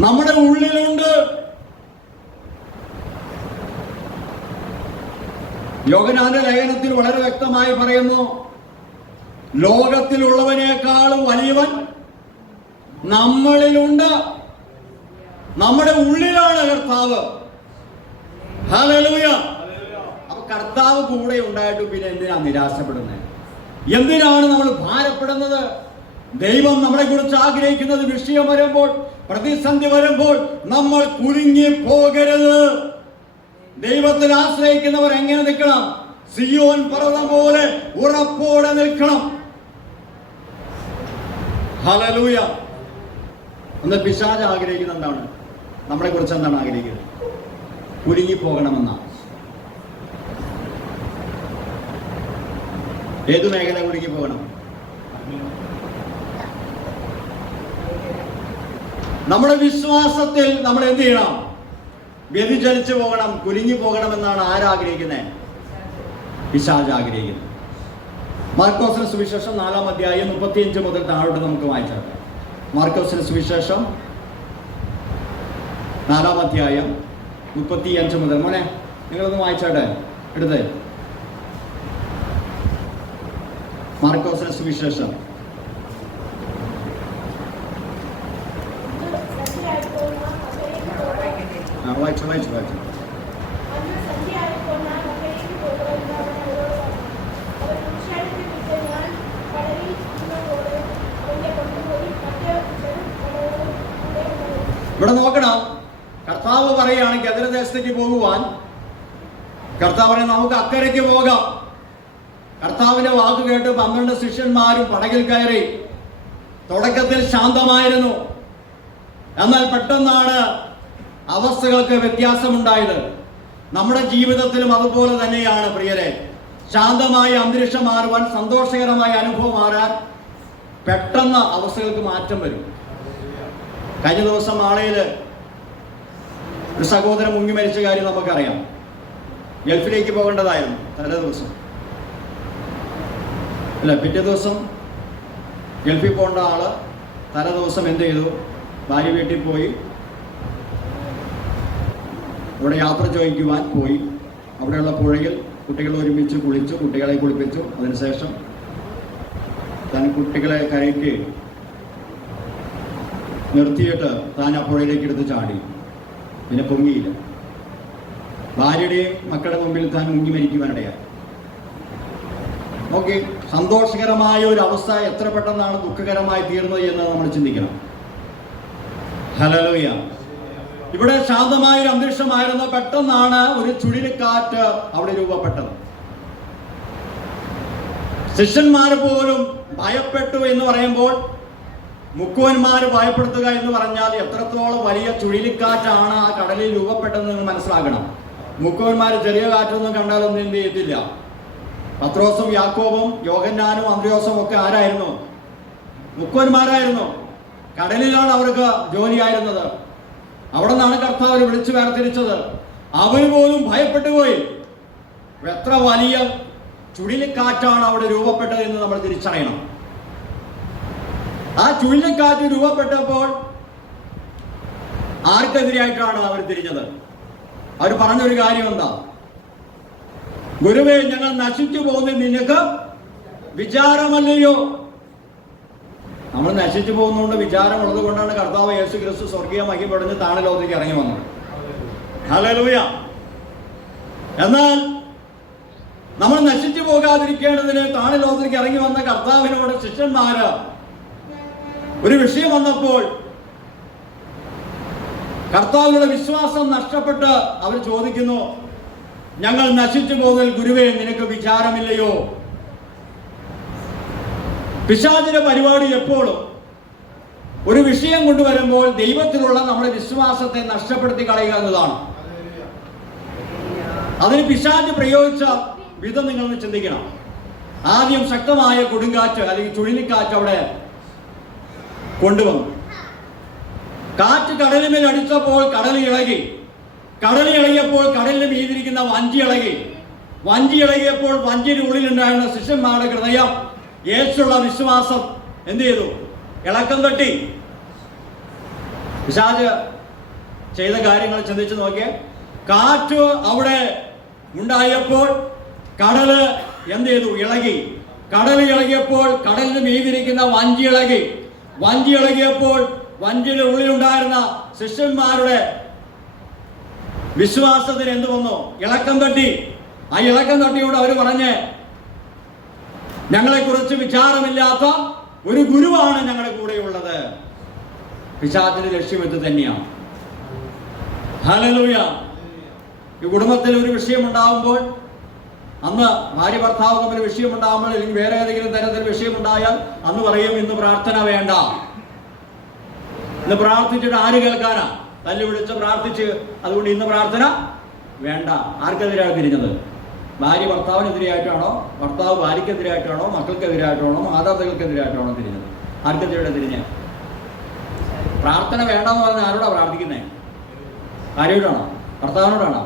നമ്മുടെ ഉള്ളിലുണ്ട്. യോഗനാന്റെ ലേഖനത്തിൽ വളരെ വ്യക്തമായി പറയുന്നു ലോകത്തിലുള്ളവനേക്കാളും വലിയവൻ നമ്മളിലുണ്ട്. നമ്മുടെ ഉള്ളിലാണ് കർത്താവ്. അപ്പൊ കർത്താവ് കൂടെ ഉണ്ടായിട്ട് പിന്നെ എന്തിനാ നിരാശപ്പെടുന്നത് എന്തിനാണ് നമ്മൾ ഭാരപ്പെടുന്നത്? ദൈവം നമ്മളെ കുറിച്ച് ആഗ്രഹിക്കുന്നത് വിഷയം വരുമ്പോൾ പ്രതിസന്ധി വരുമ്പോൾ നമ്മൾ കുലുങ്ങി പോകരുത്. ദൈവത്തിൽ ആശ്രയിക്കുന്നവർ എങ്ങനെ നിൽക്കണം? സിയോൻ പർവതം പോലെ ഉറപ്പോടെ നിൽക്കണം. ഹലലൂയ ഒന്ന് പിശാജ് ആഗ്രഹിക്കുന്നത് എന്താണ്? നമ്മളെ കുറിച്ച് എന്താണ് ആഗ്രഹിക്കുന്നത്? കുലുങ്ങി പോകണമെന്നാണ് ഏത് മേഖല കുടുങ്ങി പോകണം? നമ്മുടെ വിശ്വാസത്തിൽ നമ്മൾ എന്ത് ചെയ്യണം? വ്യതിചലിച്ചു പോകണം കുലുങ്ങി പോകണമെന്നാണ് ആരാഗ്രഹിക്കുന്നത്? പിശാജ് ആഗ്രഹിക്കുന്നത്. മാർക്കോസിന് സുവിശേഷം നാലാം അധ്യായം മുപ്പത്തിയഞ്ച് മുതൽ താഴോട്ട് നമുക്ക് വായിച്ചത് മാർക്കോസിന് സുവിശേഷം നാലാം അധ്യായം മുപ്പത്തിയഞ്ച് മുതൽ. മോനെ നിങ്ങളൊന്ന് വായിച്ചാട്ടെ. എടുത്തേ. മാർക്കോസിന് സുവിശേഷം ആ, വായിച്ചു വായിച്ചു ഇവിടെ നോക്കണം? കർത്താവ് പറയുകയാണെങ്കിൽ അഗ്രദേശത്തേക്ക് പോകുവാൻ കർത്താവ് പറയും നമുക്ക് അക്കരയ്ക്ക് പോകാം. കർത്താവിന്റെ വാക്ക് കേട്ട് പന്ത്രണ്ട് ശിഷ്യന്മാരും പടകിൽ കയറി തുടക്കത്തിൽ ശാന്തമായിരുന്നു. എന്നാൽ പെട്ടെന്നാണ് അവസ്ഥകൾക്ക് വ്യത്യാസമുണ്ടായത് നമ്മുടെ ജീവിതത്തിലും അതുപോലെ തന്നെയാണ് പ്രിയരെ. ശാന്തമായ അന്തരീക്ഷം മാറുവാൻ സന്തോഷകരമായ അനുഭവം മാറാൻ പെട്ടെന്ന് അവസ്ഥകൾക്ക് മാറ്റം വരും. കഴിഞ്ഞ ദിവസം ആളയിൽ ഒരു സഹോദരൻ മുങ്ങി മരിച്ച കാര്യം നമുക്കറിയാം. ഗൾഫിലേക്ക് പോകേണ്ടതായിരുന്നു തലേ ദിവസം. അല്ല പിറ്റേ ദിവസം ഗൾഫിൽ പോകേണ്ട ആൾ തലേ ദിവസം എന്ത് ചെയ്തു? ഭാര്യ വീട്ടിൽ പോയി അവിടെ യാത്ര ചോദിക്കുവാൻ പോയി. അവിടെയുള്ള പുഴയിൽ കുട്ടികൾ ഒരുമിച്ച് കുളിച്ചു കുട്ടികളെ കുളിപ്പിച്ചു. അതിനുശേഷം താൻ കുട്ടികളെ കരയ്ക്ക് നിർത്തിയിട്ട് താൻ ആ പുഴയിലേക്ക് എടുത്ത് ചാടി. പിന്നെ പൊങ്ങിയില്ല. ഭാര്യയുടെയും മക്കളുടെ മുമ്പിൽ താൻ മുങ്ങി മരിക്കുവാനിടയായി ഓക്കെ സന്തോഷകരമായ ഒരു അവസ്ഥ എത്ര പെട്ടെന്നാണ് ദുഃഖകരമായി തീർന്നത് എന്ന് നമ്മൾ ചിന്തിക്കണം. ഹലലോയ ഇവിടെ ശാന്തമായ ഒരു അന്തരീക്ഷമായിരുന്നു പെട്ടെന്നാണ് ഒരു ചുഴലിക്കാറ്റ് അവിടെ രൂപപ്പെട്ടത്. ശിഷ്യന്മാർ പോലും ഭയപ്പെട്ടു എന്ന് പറയുമ്പോൾ മുക്കുവന്മാർ ഭയപ്പെടുത്തുക എന്ന് പറഞ്ഞാൽ എത്രത്തോളം വലിയ ചുഴലിക്കാറ്റാണ് ആ കടലിൽ രൂപപ്പെട്ടതെന്ന് മനസ്സിലാക്കണം. മുക്കുവന്മാർ ചെറിയ കാറ്റൊന്നും കണ്ടാലൊന്നും എന്ത് ചെയ്യത്തില്ല. പത്രോസും യാക്കോബും യോഗന്നാനും അന്ത്രയോസും ഒക്കെ ആരായിരുന്നു? മുക്കുവന്മാരായിരുന്നു. കടലിലാണ് അവർക്ക് ജോലിയായിരുന്നത്. അവിടെ നിന്നാണ് കർത്താവ് വിളിച്ചു വേർതിരിച്ചത്. അവർ പോലും ഭയപ്പെട്ടു പോയി എത്ര വലിയ ചുഴലിക്കാറ്റാണ് അവിടെ രൂപപ്പെട്ടത് എന്ന് നമ്മൾ തിരിച്ചറിയണം. ആ ചുഴലിക്കാറ്റ് രൂപപ്പെട്ടപ്പോൾ ആർക്കെതിരായിട്ടാണ് അവർ തിരിഞ്ഞത്? അവർ പറഞ്ഞൊരു കാര്യം എന്താ ഗുരുവേ ഞങ്ങൾ നശിച്ചു പോകുന്ന നിനക്ക് വിചാരമല്ലയോ? നമ്മൾ നശിച്ചു പോകുന്നതുകൊണ്ട് വിചാരമുള്ളത് കൊണ്ടാണ് കർത്താവ് യേശു ക്രിസ്തു സ്വർഗീയ മഹിപടഞ്ഞ് താണലോകത്തേക്ക് ഇറങ്ങി വന്നത്. ഹല്ലേലൂയ. എന്നാൽ നമ്മൾ നശിച്ചു പോകാതിരിക്കേണ്ടതിന് താണ ലോകത്തേക്ക് ഇറങ്ങി വന്ന കർത്താവിനോട് ശിഷ്യന്മാര് ഒരു വിഷയം വന്നപ്പോൾ കർത്താവിനുള്ള വിശ്വാസം നഷ്ടപ്പെട്ട് അവർ ചോദിക്കുന്നു ഞങ്ങൾ നശിച്ചു പോകുന്നതിൽ ഗുരുവേ നിനക്ക് വിചാരമില്ലയോ? പിശാചിന്റെ പരിപാടി എപ്പോഴും ഒരു വിഷയം കൊണ്ടുവരുമ്പോൾ ദൈവത്തിലുള്ള നമ്മുടെ വിശ്വാസത്തെ നഷ്ടപ്പെടുത്തി കളയുക എന്നതാണ്. അതിന് പിശാജ് പ്രയോഗിച്ച വിധം നിങ്ങൾ ചിന്തിക്കണം. ആദ്യം ശക്തമായ കൊടുങ്കാറ്റ് അല്ലെങ്കിൽ ചുഴലിക്കാറ്റ് അവിടെ കൊണ്ടുവന്നു. കാറ്റ് കടലിന്മേൽ അടിച്ചപ്പോൾ കടൽ ഇളകി. കടൽ ഇളകിയപ്പോൾ കടലിന് മീതിരിക്കുന്ന വഞ്ചി ഇളകി. വഞ്ചി ഇളകിയപ്പോൾ വഞ്ചിയുടെ ഉള്ളിലുണ്ടായിരുന്ന ശിഷ്യന്മാരുടെ ഹൃദയം യേശുള്ള വിശ്വാസം എന്ത് ചെയ്തു? ഇളക്കം തട്ടി. പിശാജ് ചെയ്ത കാര്യങ്ങൾ ചിന്തിച്ചു നോക്കിയേ. കാറ്റ് അവിടെ ഉണ്ടായപ്പോൾ കടൽ എന്ത് ചെയ്തു? ഇളകി. കടൽ ഇളകിയപ്പോൾ കടലിന് മീതിരിക്കുന്ന വഞ്ചി ഇളകി. വഞ്ചി ഇളകിയപ്പോൾ വഞ്ചിയുടെ ഉള്ളിലുണ്ടായിരുന്ന ശിഷ്യന്മാരുടെ വിശ്വാസത്തിന് എന്ത് വന്നു? ഇളക്കം തട്ടി. ആ ഇളക്കം തട്ടിയോട് അവർ പറഞ്ഞ് ഞങ്ങളെ കുറിച്ച് വിചാരമില്ലാത്ത ഒരു ഗുരുവാണ് ഞങ്ങളുടെ കൂടെയുള്ളത്. പിശാചിന്റെ ലക്ഷ്യം ഇത് തന്നെയാണ് ഈ കുടുംബത്തിൽ ഒരു വിഷയം ഉണ്ടാകുമ്പോൾ അന്ന് ഭാര്യ ഭർത്താവ് തമ്മിൽ വിഷയം ഉണ്ടാകുമ്പോൾ അല്ലെങ്കിൽ വേറെ ഏതെങ്കിലും തരത്തിൽ വിഷയം ഉണ്ടായാൽ അന്ന് പറയും ഇന്ന് പ്രാർത്ഥന വേണ്ട. ഇന്ന് പ്രാർത്ഥിച്ചിട്ട് ആര് കേൾക്കാനാ? തല്ലി വിളിച്ച് പ്രാർത്ഥിച്ച് അതുകൊണ്ട് ഇന്ന് പ്രാർത്ഥന വേണ്ട. ആർക്കെതിരാണ് തിരിഞ്ഞത് ഭാര്യ ഭർത്താവിനെതിരായിട്ടാണോ ഭർത്താവ് ഭാര്യക്കെതിരായിട്ടാണോ മക്കൾക്കെതിരായിട്ടാണോ മാതാപിതാക്കൾക്കെതിരായിട്ടാണോ തിരിഞ്ഞത്? ആർക്കെതിരാണ് തിരിഞ്ഞത് പ്രാർത്ഥന വേണമെന്ന് പറഞ്ഞാൽ ആരോടാ പ്രാർത്ഥിക്കുന്നേ? ആരോടാണോ ഭർത്താവിനോടാണോ?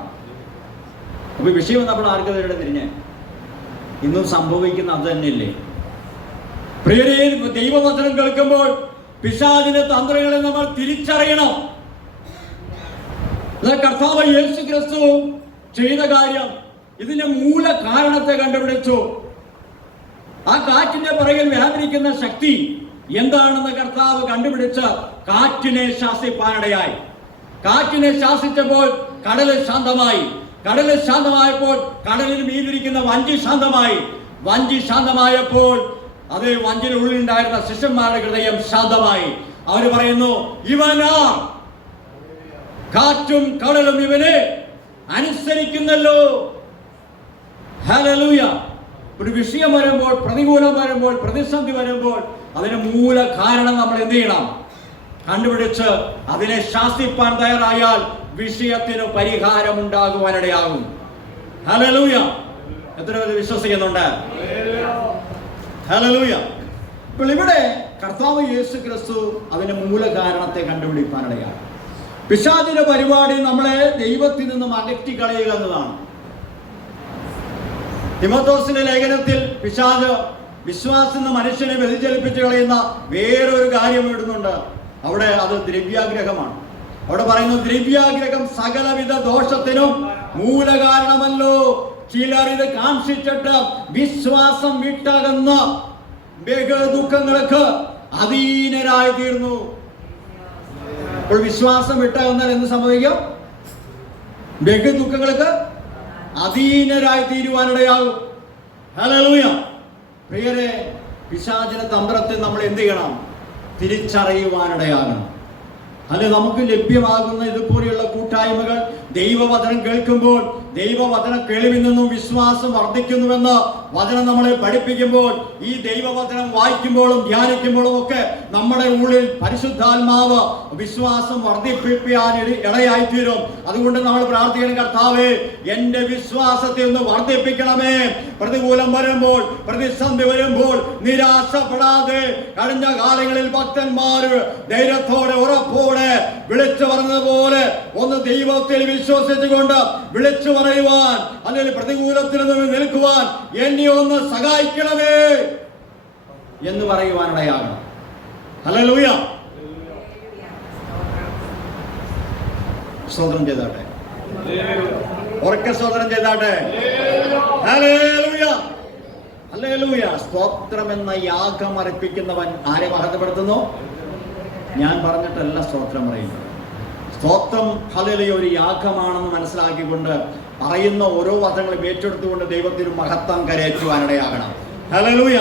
അപ്പൊ വിഷയം വന്നപ്പോൾ ആർക്കെതിരെ തിരിഞ്ഞ്? ഇന്നും സംഭവിക്കുന്ന അത് തന്നെയല്ലേ? പ്രിയരേ ദൈവവചനം കേൾക്കുമ്പോൾ പിശാദിന്റെ തന്ത്രങ്ങളെ നമ്മൾ തിരിച്ചറിയണം. കർത്താവ് യേശു ക്രിസ്തു ചെയ്ത കാര്യം. ഇതിന്റെ മൂല കാരണത്തെ കണ്ടുപിടിച്ചു. ആ കാറ്റിന്റെ പുറകിൽ വ്യാപരിക്കുന്ന ശക്തി എന്താണെന്ന് കർത്താവ് കണ്ടുപിടിച്ച് കാറ്റിനെ ശാസിപ്പാനിടയായി. കാറ്റിനെ ശാസിച്ചപ്പോൾ കടൽ ശാന്തമായി. കടൽ ശാന്തമായപ്പോൾ കടലിൽ മീതിരിക്കുന്ന വഞ്ചി ശാന്തമായി. വഞ്ചി ശാന്തമായപ്പോൾ അത് വഞ്ചിനുള്ളിൽ ഉണ്ടായിരുന്ന ശിഷ്യന്മാരുടെ ഹൃദയം ശാന്തമായി. അവർ പറയുന്നു ഇവനാ. കാറ്റും കടലും ഇവനെ അനുസരിക്കുന്നല്ലോ. ഹല്ലേലൂയ ഒരു വിഷയം വരുമ്പോൾ പ്രതികൂലം വരുമ്പോൾ പ്രതിസന്ധി വരുമ്പോൾ അതിന് മൂല കാരണം നമ്മൾ എന്ത് ചെയ്യണം? കണ്ടുപിടിച്ച് അതിനെ ശാസിപ്പാൻ തയ്യാറായാൽ വിഷയത്തിന് പരിഹാരം ഉണ്ടാകുവാനിടയാകും. ഹലലൂയ എത്ര പേര് വിശ്വസിക്കുന്നുണ്ട്? ഹലലൂയ ഇപ്പോൾ ഇവിടെ കർത്താവ് യേശു ക്രിസ്തു അതിന്റെ മൂല കാരണത്തെ കണ്ടുപിടിക്കാനിടയാണ് പിശാചിന്റെ പരിപാടി നമ്മളെ ദൈവത്തിൽ നിന്നും അകറ്റി കളയുക എന്നതാണ്. തിമോത്തോസിന്റെ ലേഖനത്തിൽ പിശാജ് വിശ്വാസം മനുഷ്യനെ വ്യതിചലിപ്പിച്ച് കളയുന്ന വേറൊരു കാര്യം ഇടുന്നുണ്ട്. അവിടെ അത് ദ്രവ്യാഗ്രഹമാണ്. അവിടെ പറയുന്നു ദ്രവ്യാഗ്രഹം സകലവിധ ദോഷത്തിനും മൂലകാരണമല്ലോ. ചിലർ ഇത് കാക്ഷിച്ചിട്ട് വിശ്വാസം വിട്ടകന്ന ദുഃഖങ്ങൾക്ക് അധീനരായി തീർന്നു. അപ്പോൾ വിശ്വാസം വിട്ടകന്നാൽ എന്ത് സംഭവിക്കും? ബഹു ദുഃഖങ്ങൾക്ക് അധീനരായി തീരുവാനിടയാകും ഹല്ലേലൂയ പേരെ പിശാചിന തന്ത്രത്തെ നമ്മൾ എന്ത് ചെയ്യണം? തിരിച്ചറിയുവാനിടയാകണം. അല്ലെ നമുക്ക് ലഭ്യമാകുന്ന ഇതുപോലെയുള്ള കൂട്ടായ്മകൾ ദൈവവചനം കേൾക്കുമ്പോൾ ദൈവവചന കേൾവിൽ നിന്നും വിശ്വാസം വർദ്ധിക്കുന്നുവെന്ന് വചനം നമ്മളെ പഠിപ്പിക്കുമ്പോൾ ഈ ദൈവവചനം വായിക്കുമ്പോഴും ധ്യാനിക്കുമ്പോഴും ഒക്കെ നമ്മുടെ ഉള്ളിൽ പരിശുദ്ധാത്മാവ് വിശ്വാസം വർദ്ധിപ്പിക്കാൻ ഇടയായി തീരും അതുകൊണ്ട് നമ്മൾ പ്രാർത്ഥിക്കണം കർത്താവേ എന്റെ വിശ്വാസത്തെ ഒന്ന് വർദ്ധിപ്പിക്കണമേ. പ്രതികൂലം വരുമ്പോൾ പ്രതിസന്ധി വരുമ്പോൾ നിരാശപ്പെടാതെ കഴിഞ്ഞ കാലങ്ങളിൽ ഭക്തന്മാർ ധൈര്യത്തോടെ ഉറപ്പോടെ വിളിച്ചു പറഞ്ഞതുപോലെ ഒന്ന് ദൈവത്തിൽ വിശ്വസിച്ചുകൊണ്ട് വിളിച്ചു പറയുവാൻ അല്ലെങ്കിൽ പ്രതികൂലത്തിൽ നിന്ന് നിൽക്കുവാൻ എന്നെ ഒന്ന് സഹായിക്കണമേ എന്ന് പറയുവാനിടയാകണം. ഹല്ലേലൂയ. സ്തോത്രം ചെയ്താട്ടെ. ഉറക്കെ സ്തോത്രം ചെയ്താട്ടെ. സ്തോത്രം എന്ന യാഗം അർപ്പിക്കുന്നവൻ ആരെ മഹത്വപ്പെടുത്തുന്നു? ഞാൻ പറഞ്ഞിട്ടല്ല സ്തോത്രം പറയുന്നത്. സ്തോത്രം ഹല്ലേലൂയ ഒരു യാഗമാണെന്ന് മനസ്സിലാക്കിക്കൊണ്ട് പറയുന്ന ഓരോ വചനങ്ങളും ഏറ്റെടുത്തുകൊണ്ട് ദൈവത്തിന് മഹത്വം കരയറ്റുവാനിടയാകണം. ഹല്ലേലൂയ!